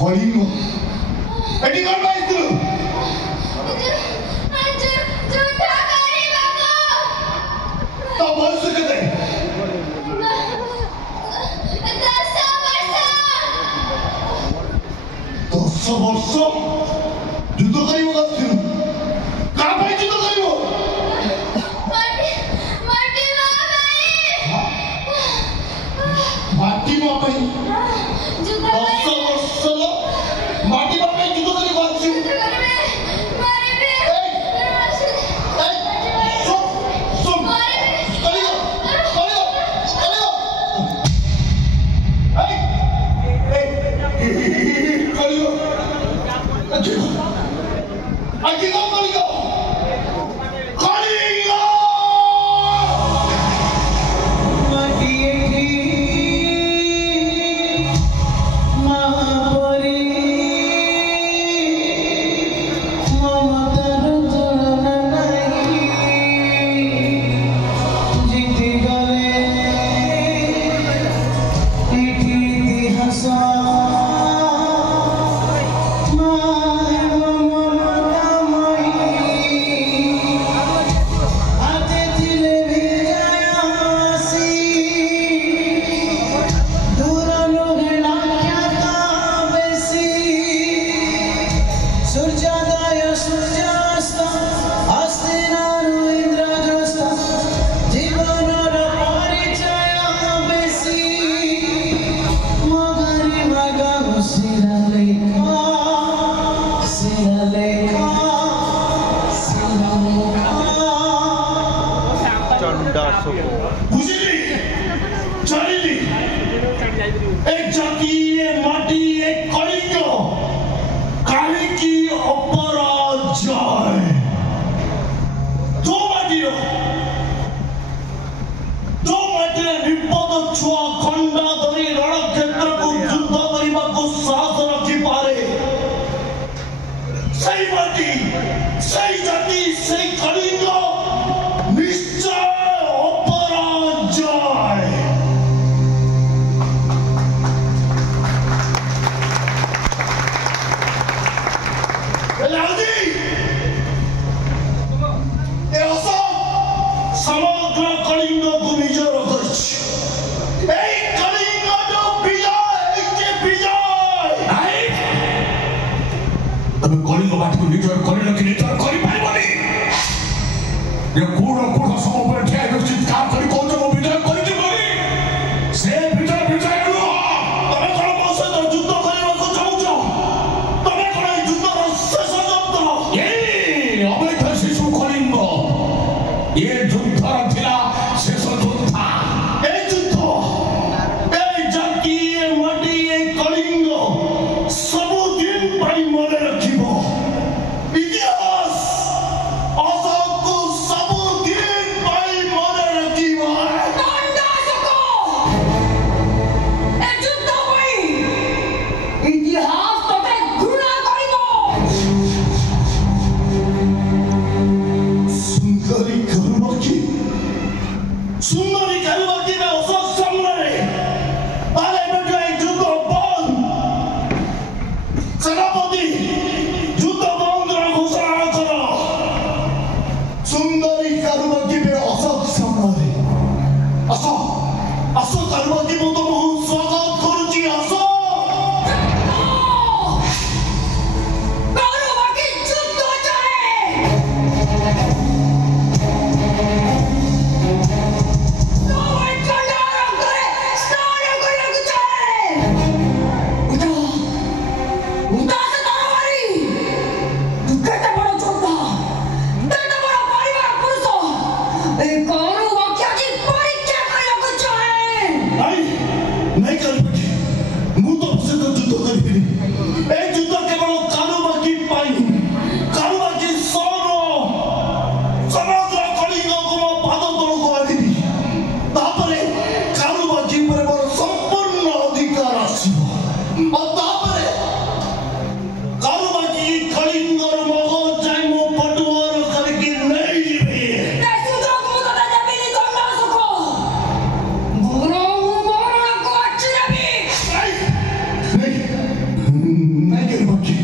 Kolimu. Ini kau apa itu? Juta kali baku. Tahu baru sekali. 10 ବର୍ଷ ଯୁଦ୍ଧ କରିବାକୁ ଆସିଥିଲୁ କାହା ପାଇଁ ଯୁଦ୍ଧ କରିବ ମାଟି ମୋ ପାଇଁ 10 ବର୍ଷର ମାଟି ମୋ ପାଇଁ ଯୁଦ୍ଧ କରିବାକୁ ଆସିଛୁ बुझली चली एक जाति एक माटी एक कलिंग काली की अपराजय दो माटी विपद छुआ खंडा धरी रणक्षेत्र को युद्ध करने को साहस रखी पारे सही माटी सही जाति सही कलिंग निश्चय समग्र कलिंग को विजय रखिछ এই কলিঙ্গ তো বিজয় এই যে বিজয় ତମେ କଳିଙ୍ଗ ମାଟିକୁ ନିଜର କରି ରଖି ନିଜର କରିପାରିବନି। କୋଣ କୋଣ ସବୁ ଉପରେ ଠିଆ ହେଇ ଚିତ୍କାର କରି କହୁଛ ମୁଁ ବିଜୟ କରିଛି ବୋଲି। ସେ ବିଜୟ ନୁହଁ। ତମେ କଣ ମୋ ସହିତ ଯୁଦ୍ଧ କରିବାକୁ ଚାହୁଁଛ? ତମେ କଣ ଏଇ ଯୁଦ୍ଧର ଶେଷ ଯୁଦ୍ଧ? ଏଇ ଅବୈଧ ଶିଶୁ କଳିଙ୍ଗ ଏ ଯୁଦ୍ଧର ଥିଲା ଶେଷ ଯୋଦ୍ଧା। এই যুদ্ধ, এই জাতি, এই মাটি, এই কলিঙ্গ ସବୁଦିନ ପାଇଁ ମନେ ରଖିବ। ଇତିହାସ ଅଶୋକକୁ ସବୁଦିନ ପାଇଁ ମନେ ରଖିବ। ଏ ଯୁଦ୍ଧ ପାଇଁ ଇତିହାସ ତତେ ଘୃଣା କରିବ। ସୁନ୍ଦରୀ କାରୁବାକି, ସୁନ୍ଦରୀ କାରୁବାକିର ଅଶୋକ ସାମ୍ନାରେ ତାହେଲେ ଏବେଠୁ ଏଇ ଯୁଦ୍ଧ ବନ୍ଦ। ସେନାପତି ଯୁଦ୍ଧ ବନ୍ଦର ଘୋଷଣା କର। ସୁନ୍ଦରୀ କାରୁବାକିର ଅଶୋକ ସାମ୍ନାରେ ଆସ, ଆସ କାରୁବାକି, ମୁଁ ତମକୁ ସ୍ୱାଗତ କରୁଛି। ଆସ। କାରୁବାକି ଯୁଦ୍ଧ ଚାହେଁ। ନାଇଁ ନାଇଁ କାରୁବାକି, ମୁଁ ତମ ସହିତ ଯୁଦ୍ଧ କରିବିନି। এই ଯୁଦ୍ଧ କେବଳ କାରୁବାକି ପାଇଁ। କାରୁବାକି ସମଗ୍ର କଳିଙ୍ଗକୁ ମୋ ପାଦ ତଳକୁ ଆଣିବି। ତାପରେ କାରୁବାକି ଉପରେ ମୋର ସମ୍ପୂର୍ଣ୍ଣ ଅଧିକାର ଆସିବ। ଆଉ ତାପରେ କାରୁବାକି କଳିଙ୍ଗର ମଗଜ ଯାଇ ମୋ ପଟୁଆର କରିକି ନେଇଯିବି। नहीं कारुबाकी,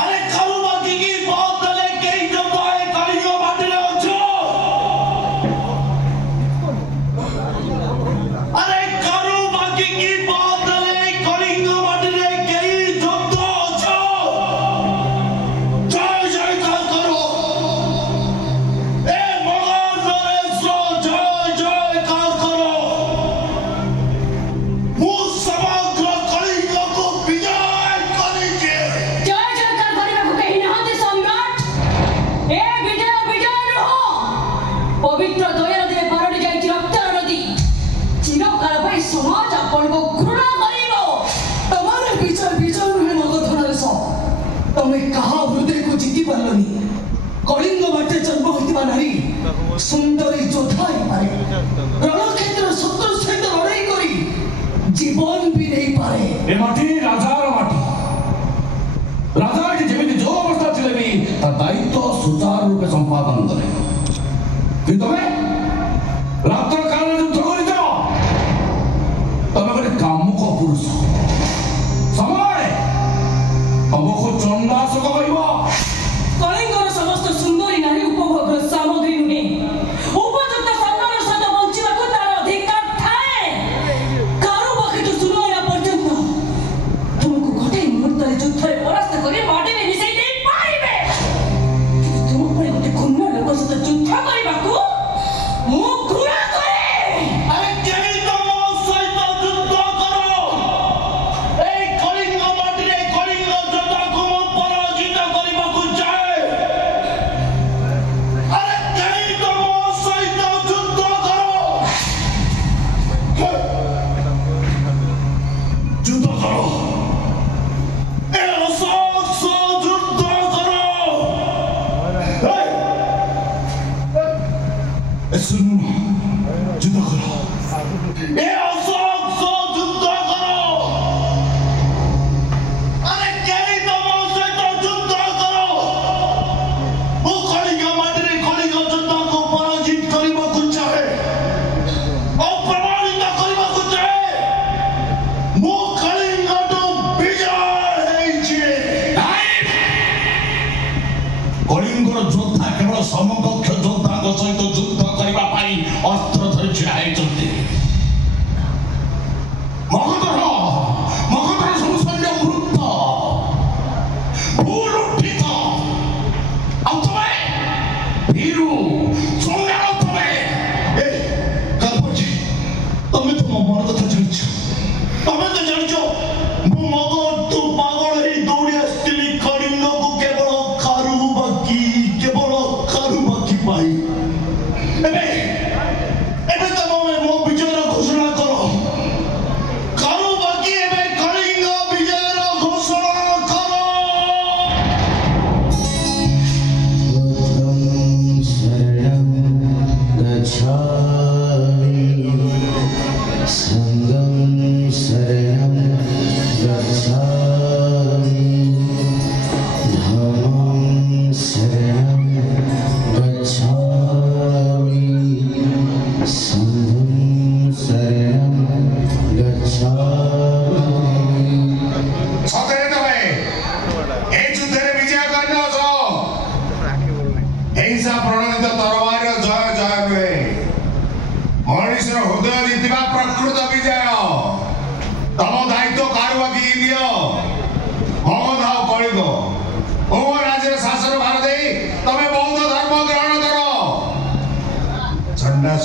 अरे कारुबाकी की बात दले कई जगह है कलिंग माटी रे अछो। अरे कारुबाकी की बात दले कलिंग माटी रे कई जगह अछो। जय जयकार करो। ए भगवान नरेश्वर जय जयकार करो। ମୁଁ ସମଗ୍ର କଳିଙ୍ଗକୁ ବିଜୟ କରିଛି। ଜୟ ଜୟକାର କରିବାକୁ କେହି ନାହାନ୍ତି ସମ୍ରାଟ। ଏ ବିଜୟ ନୁହଁ, ପବିତ୍ର ଦୟା ନଦୀରେ ପାଲଟି ଯାଇଛି ରକ୍ତର ନଦୀ। ଚିରକାଳ ପାଇଁ ସମାଜ ଆପଣଙ୍କୁ ଘୃଣା କରିବ। ତମର ବିଜୟ ନୁହେଁ ମଗଧରାସ। ତମେ କାହା ହୃଦୟକୁ ଜିତି ପାରିଲନି। କଳିଙ୍ଗ ମାଟିରେ ଜନ୍ମ ହୋଇଥିବା ନାରୀ ସୁନ୍ଦରୀ ଯୋଦ୍ଧା ହେଇପାରେ। ରଣକ୍ଷେତ୍ର ଶତ୍ରୁ ସହିତ ଲଢ଼େଇ କରି ଜୀବନ ବି ଦେଇପାରେ। ଏ ମାଟି ରାଜାର ମାଟି। ରାଜା ଏଠି ଯେମିତି ଯୋଉ ଅବସ୍ଥା ଥିଲେ ବି ତା ଦାୟିତ୍ୱ ସୁଚାରୁ ରୂପେ ସମ୍ପାଦନ କରେ। କିନ୍ତୁ ତମେ ରାତ୍ର କାଳରେ ଯୁଦ୍ଧ କରିଛ। ତମେ ଗୋଟେ କାମୁକ ପୁରୁଷ। ସମୟରେ ତମକୁ ଚଣ୍ଡାଶୋକ କରିବ। କଳିଙ୍ଗର ସମସ୍ତ ସୁନ୍ଦରୀ ନାରୀ ଉପଭୋଗର ସାମଗ୍ରୀ ନୁହେଁ। ଉପଯୁକ୍ତ ସମ୍ମାନ ସହିତ ବଞ୍ଚିବାକୁ ତାର ଅଧିକାର ଥାଏ। କାରୁବାକିଠୁ ଶୁରୁ ହେଲା ପର୍ଯ୍ୟନ୍ତ ତୁମକୁ ଗୋଟିଏ ମୁହୂର୍ତ୍ତରେ ଯୁଦ୍ଧରେ ପରାସ୍ତ କରି ମାଟିରେ ମିଶାଇ ଦେଇ ପାରିବେ। କିନ୍ତୁ ତୁମ ଭଳି ଗୋଟେ ଖୁନ୍ନ ଲୋକ ସହିତ ଯୁଦ୍ଧ କରିବାକୁ ମୁଁ ଘୃଣା କରେ। ଆରେ କେହି ତମ ସହିତ ଯୁଦ୍ଧ କର। এই କଳିଙ୍ଗ ମାଟିରେ କଳିଙ୍ଗ ଯୋଦ୍ଧାକୁ ମୁଁ ପରାଜିତ କରିବାକୁ ଚାହେଁ। ଆରେ କେହି ତମ ସହିତ ଯୁଦ୍ଧ କର। ଯୁଦ୍ଧ କର। ଏ ଅଶୋକ ସହ ଯୁଦ୍ଧ କର। ଶୁଣୁ, ଯୁଦ୍ଧ କର। ଏ ଅଶୋକ ସହ ଯୁଦ୍ଧ କର। ଆରେ କେହି ତମ ସହିତ ଯୁଦ୍ଧ କର। ମୁଁ କଳିଙ୍ଗ ମାଟିରେ କଳିଙ୍ଗ ଯୋଦ୍ଧାକୁ ପରାଜିତ କରିବାକୁ ଚାହେଁ। ଅପ୍ରମାଣିତ କରିବାକୁ ଚାହେଁ। ମୁଁ କଳିଙ୍ଗଠୁ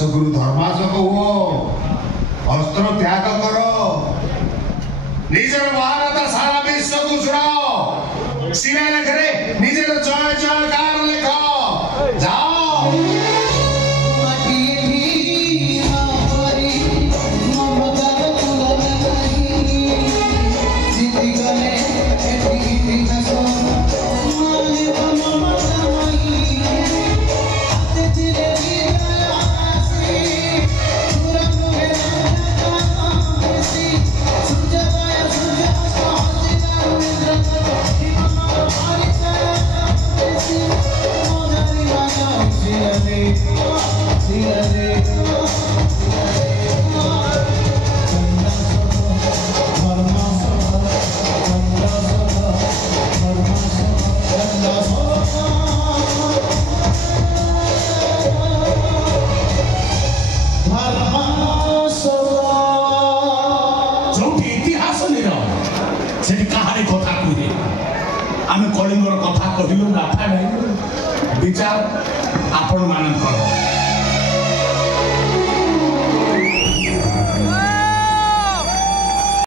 ଅଜାଶୁଗୁରୁ ଧର୍ମାଶକ ହୁଅ, ଅସ୍ତ୍ର ତ୍ୟାଗ କର, ନିଜର ମହାନତା ସାରା ବିଶ୍ୱକୁ ଶୁଣାଅ, ଶିଳାଲେଖରେ ନିଜର ଜୟ ଜୟକାର ଲେଖ, ଯାଅ। ଆମେ କଳିଙ୍ଗର କଥା କହିଲୁ, ଗାଥା ନାହିଁ, ବିଚାର ଆପଣ ମାନଙ୍କର।